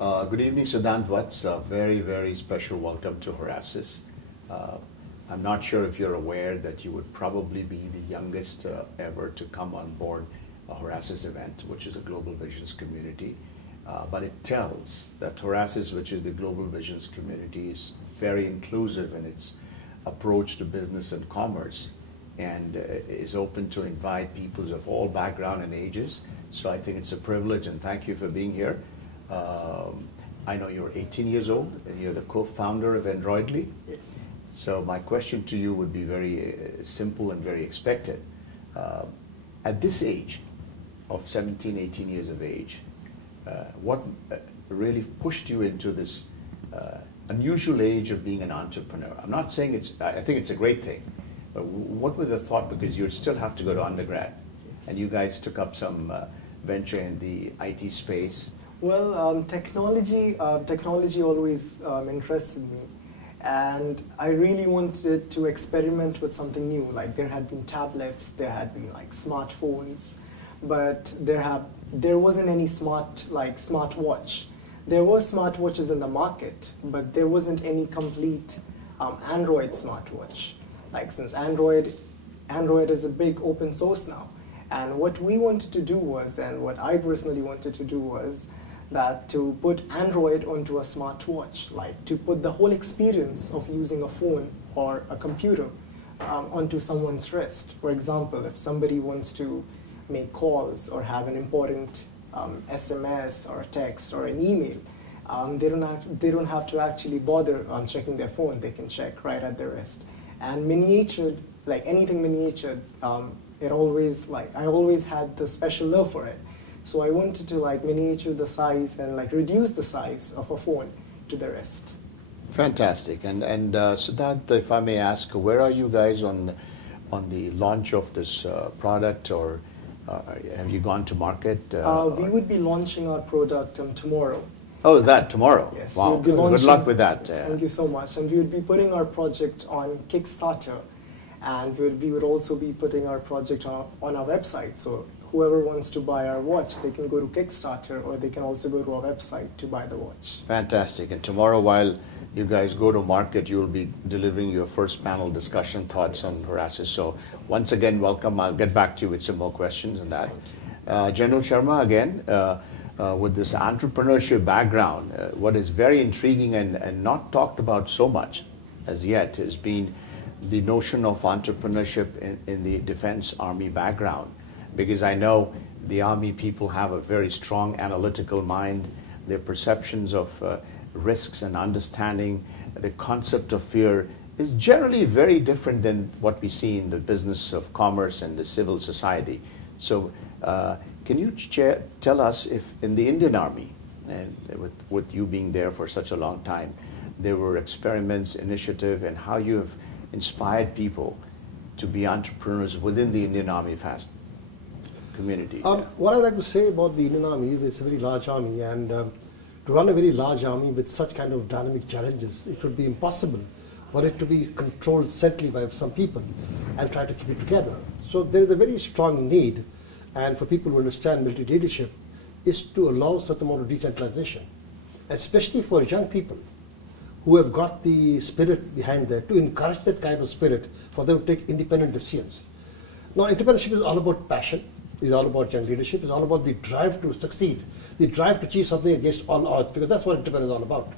Good evening, Siddhant. Vats. Very, very special welcome to Horasis. I'm not sure if you're aware that you would probably be the youngest ever to come on board a Horasis event, which is a Global Visions community. But it tells that Horasis, which is the Global Visions community, is very inclusive in its approach to business and commerce, and is open to invite people of all background and ages. So I think it's a privilege, and thank you for being here. I know you're 18 years old, and you're the co-founder of Androidly. Yes. So my question to you would be very simple and very expected. At this age of 17, 18 years of age, what really pushed you into this unusual age of being an entrepreneur? I'm not saying I think it's a great thing, but what was the thought? Because you still have to go to undergrad, Yes. and you guys took up some venture in the IT space. Well, technology always interested me, and I really wanted to experiment with something new. Like there had been tablets, there had been like smartphones, but there wasn't any smartwatch. There were smartwatches in the market, but there wasn't any complete Android smartwatch. Like since Android is a big open source now, and what we wanted to do was, and what I personally wanted to do was, that to put Android onto a smartwatch, like to put the whole experience of using a phone or a computer onto someone's wrist. For example, if somebody wants to make calls or have an important SMS or a text or an email, they don't have to actually bother on checking their phone. They can check right at their wrist. And miniature, like anything miniature, I always had the special love for it. So I wanted to like miniature the size and like reduce the size of a phone to the wrist. Fantastic. And Siddhant, if I may ask, where are you guys on the launch of this product, or have you gone to market? We would be launching our product tomorrow. Oh, is that tomorrow? Yes. Wow. Good luck with that. Thank you so much. And we would be putting our project on Kickstarter, and we would also be putting our project on our website. So whoever wants to buy our watch, they can go to Kickstarter, or they can also go to our website to buy the watch. Fantastic. And tomorrow, while you guys go to market, you'll be delivering your first panel discussion thoughts on Horasis. So once again, welcome. I'll get back to you with some more questions on that. General Sharma, again, with this entrepreneurship background, what is very intriguing and not talked about so much as yet has been the notion of entrepreneurship in the defense army background. Because I know the Army people have a very strong analytical mind. Their perceptions of risks and understanding the concept of fear is generally very different than what we see in the business of commerce and the civil society. So can you tell us if in the Indian Army, and with you being there for such a long time, there were experiments, initiative, and how you have inspired people to be entrepreneurs within the Indian Army community? What I'd like to say about the Indian Army is it's a very large army, and to run a very large army with such kind of dynamic challenges, it would be impossible for it to be controlled centrally by some people and try to keep it together. So there is a very strong need, and for people who understand military leadership, is to allow a certain amount of decentralization, especially for young people who have got the spirit behind that, to encourage that kind of spirit for them to take independent decisions. Now, entrepreneurship is all about passion. It's all about young leadership. It's all about the drive to succeed, the drive to achieve something against all odds, because that's what entrepreneurship is all about.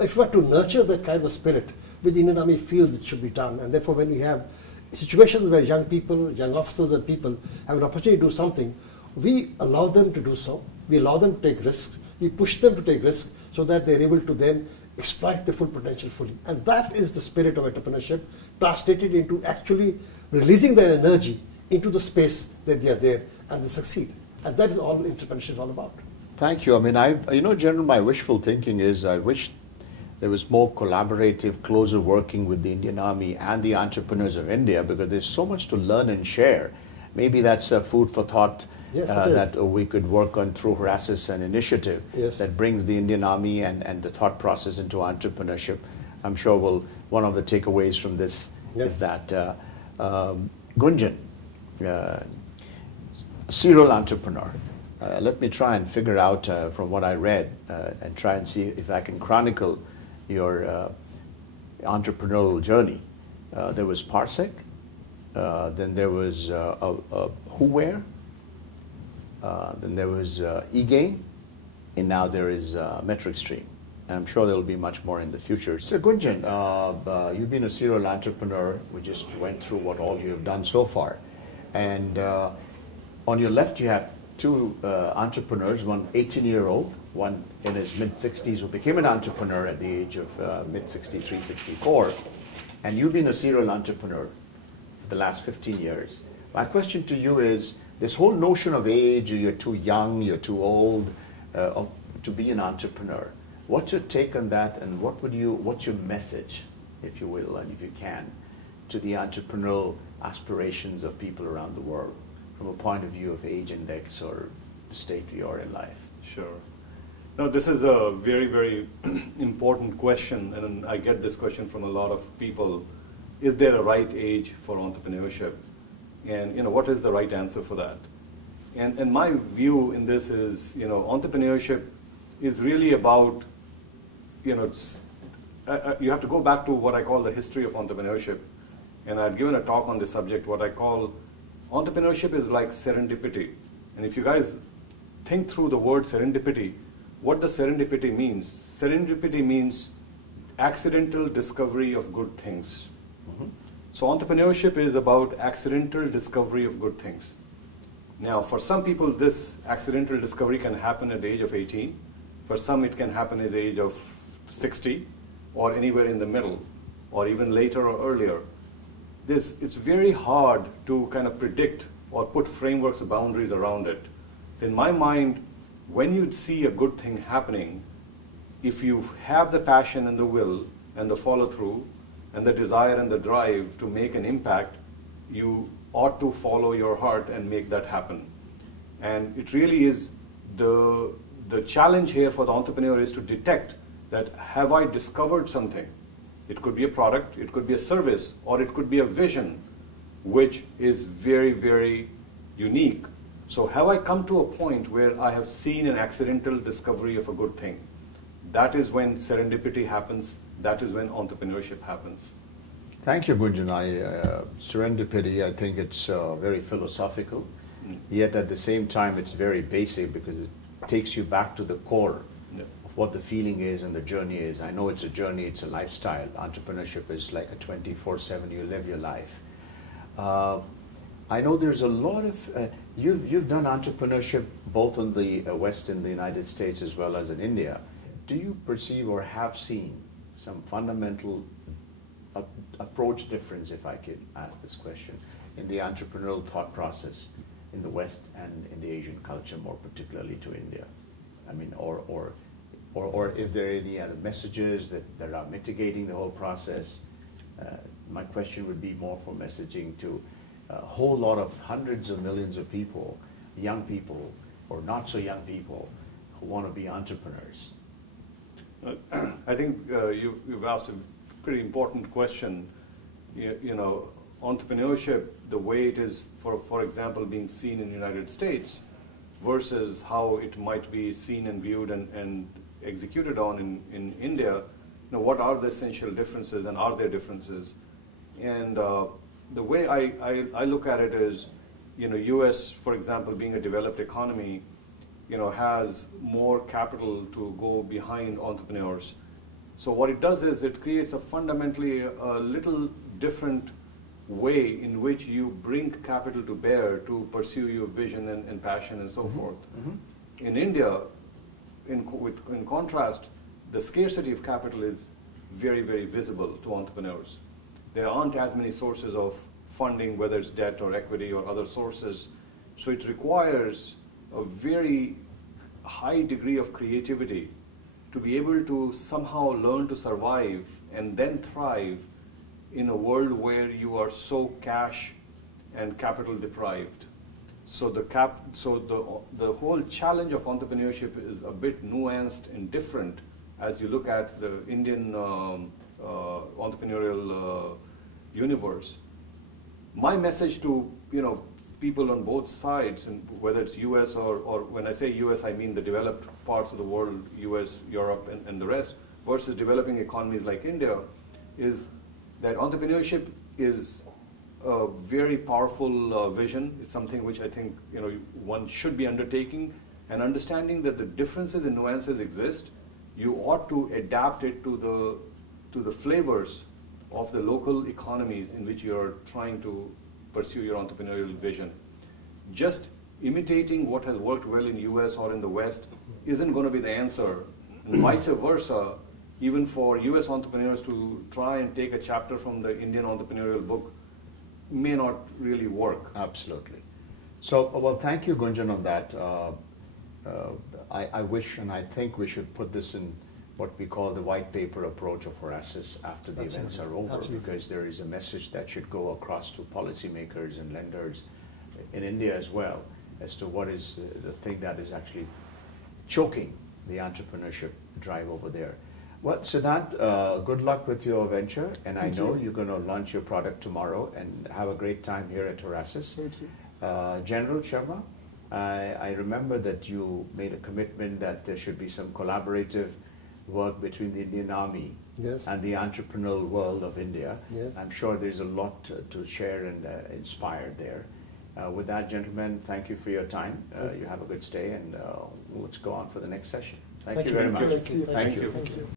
If we were to nurture that kind of spirit, which the Indian Army feels it should be done, and therefore when we have situations where young people, young officers and people have an opportunity to do something, we allow them to do so. We allow them to take risks. We push them to take risks so that they're able to then exploit their full potential fully. And that is the spirit of entrepreneurship, translated into actually releasing their energy into the space that they are there and they succeed. And that is all entrepreneurship is all about. Thank you. I mean, General, my wishful thinking is I wish there was more collaborative, closer working with the Indian Army and the entrepreneurs of India, because there's so much to learn and share. Maybe that's a food for thought. Yes, that we could work on through Horasis, an initiative yes. that brings the Indian Army and the thought process into entrepreneurship. I'm sure one of the takeaways from this yes. is that Gunjan, serial entrepreneur, Let me try and figure out from what I read and try and see if I can chronicle your entrepreneurial journey. There was Parsec, then there was Whoware, then there was eGain, and now there is Metric Stream. And I'm sure there will be much more in the future. So Gunjan, you've been a serial entrepreneur. We just went through what all you have done so far. And on your left you have two entrepreneurs, one 18-year-old, one in his mid-60s who became an entrepreneur at the age of mid-63, 64. And you've been a serial entrepreneur for the last 15 years. My question to you is, this whole notion of age, you're too young, you're too old to be an entrepreneur. What's your take on that, and what's your message, if you will, and if you can, to the entrepreneurial aspirations of people around the world from a point of view of age index or the state we are in life? Sure. Now, this is a very, very important question, and I get this question from a lot of people. Is there a right age for entrepreneurship? And what is the right answer for that? And my view in this is, entrepreneurship is really about, you have to go back to what I call the history of entrepreneurship. And I've given a talk on this subject, what I call entrepreneurship is like serendipity. And if you guys think through the word serendipity, what does serendipity mean? Serendipity means accidental discovery of good things. Mm-hmm. So entrepreneurship is about accidental discovery of good things. Now, for some people, this accidental discovery can happen at the age of 18. For some, it can happen at the age of 60, or anywhere in the middle, or even later or earlier. It's very hard to kind of predict or put frameworks or boundaries around it. So in my mind, when you see a good thing happening, if you have the passion and the will and the follow-through and the desire and the drive to make an impact, you ought to follow your heart and make that happen. And it really is the challenge here for the entrepreneur is to detect that, have I discovered something? It could be a product, it could be a service, or it could be a vision, which is very, very unique. So have I come to a point where I have seen an accidental discovery of a good thing? That is when serendipity happens. That is when entrepreneurship happens. Thank you, Gunjan. Serendipity, I think it's very philosophical, yet at the same time it's very basic because it takes you back to the core of what the feeling is and the journey is. I know it's a journey, it's a lifestyle. Entrepreneurship is like a 24/7, you live your life. I know there's a lot of, you've done entrepreneurship both in the West in the United States as well as in India. Do you perceive or have seen some fundamental approach difference, if I could ask this question, in the entrepreneurial thought process in the West and in the Asian culture, more particularly to India? I mean, or if there are any other messages that are mitigating the whole process? My question would be more for messaging to a whole lot of hundreds of millions of people, young people or not so young people, who want to be entrepreneurs. I think you've asked a pretty important question. Entrepreneurship, the way it is, for example, being seen in the United States versus how it might be seen and viewed and executed on in India, what are the essential differences, and are there differences? And the way I look at it is, US, for example, being a developed economy, has more capital to go behind entrepreneurs. So what it does is it creates a fundamentally a little different way in which you bring capital to bear to pursue your vision and passion and so forth. Mm-hmm. In India, in contrast, the scarcity of capital is very, very visible to entrepreneurs. There aren't as many sources of funding, whether it's debt or equity or other sources. So it requires a very high degree of creativity to be able to somehow learn to survive and then thrive in a world where you are so cash and capital deprived. So the whole challenge of entrepreneurship is a bit nuanced and different as you look at the Indian entrepreneurial universe. My message to people on both sides, and whether it's US or when I say US, I mean the developed parts of the world, US, Europe, and the rest, versus developing economies like India, is that entrepreneurship is a very powerful vision. It's something which I think one should be undertaking, and understanding that the differences and nuances exist. You ought to adapt it to the flavors of the local economies in which you're trying to pursue your entrepreneurial vision. Just imitating what has worked well in US or in the West isn't going to be the answer, and vice versa. Even for US entrepreneurs to try and take a chapter from the Indian entrepreneurial book may not really work. Absolutely. So, well, thank you, Gunjan, on that. I wish and I think we should put this in what we call the white paper approach of Horasis after the events are over, because there is a message that should go across to policymakers and lenders in India as well as to what is the thing that is actually choking the entrepreneurship drive over there. Well, Siddhant, good luck with your venture, and I know you're going to launch your product tomorrow and have a great time here at Horasis. Thank you. General Sharma, I remember that you made a commitment that there should be some collaborative work between the Indian Army and the entrepreneurial world of India. Yes. I'm sure there's a lot to share and inspire there. With that, gentlemen, thank you for your time. You have a good stay, and let's go on for the next session. Thank you very much. Thank you. Thank you.